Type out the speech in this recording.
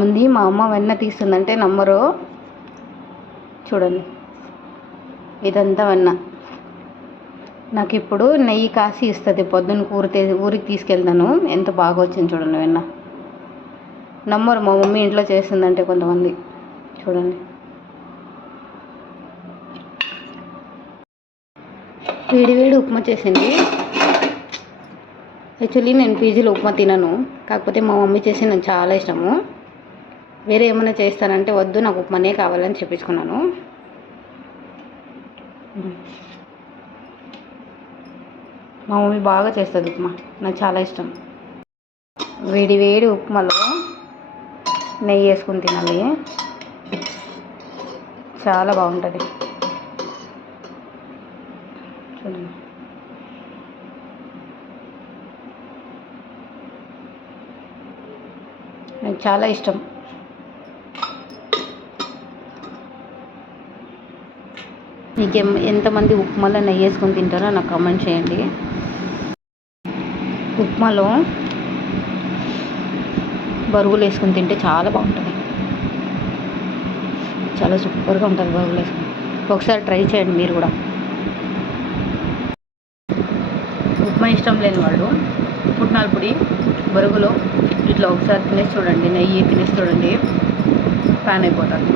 మంది మా అమ్మ వెన్న తీస్తుందంటే నమ్మరు. చూడండి, ఇదంతా వెన్న. నాకు ఇప్పుడు నెయ్యి కాసి ఇస్తుంది. పొద్దున్న ఊరికి తీసుకెళ్తాను. ఎంత బాగా వచ్చింది చూడండి వెన్న. నమ్మరు మా మమ్మీ ఇంట్లో చేస్తుందంటే కొంతమంది. చూడండి, వేడి ఉప్మా చేసింది. యాక్చువల్లీ నేను పీజీలో ఉప్మా తినను, కాకపోతే మా మమ్మీ చేసి నాకు చాలా ఇష్టము. వేరే ఏమైనా చేస్తానంటే వద్దు, నాకు ఉప్మానే కావాలని చెప్పించుకున్నాను. మా మమ్మీ బాగా చేస్తుంది ఉప్మా, నాకు చాలా ఇష్టం. వేడి ఉప్మాలో నెయ్యి వేసుకుని తినాలి, చాలా బాగుంటుంది. చూడండి, నాకు చాలా ఇష్టం. మీకు ఎంతమంది ఉప్మాలో నెయ్యి వేసుకొని తింటారో నాకు కామెంట్ చేయండి. ఉప్మాలో బరుగులు వేసుకొని తింటే చాలా బాగుంటుంది, చాలా సూపర్గా ఉంటుంది బరుగులు వేసుకొని. ఒకసారి ట్రై చేయండి మీరు కూడా. ఉప్మా ఇష్టం లేని వాళ్ళు పుట్నాల పొడి బరుగులో ఇట్లా ఒకసారి తినేసి చూడండి, నెయ్యి తినేసి చూడండి, ఫ్యాన్ అయిపోతారు.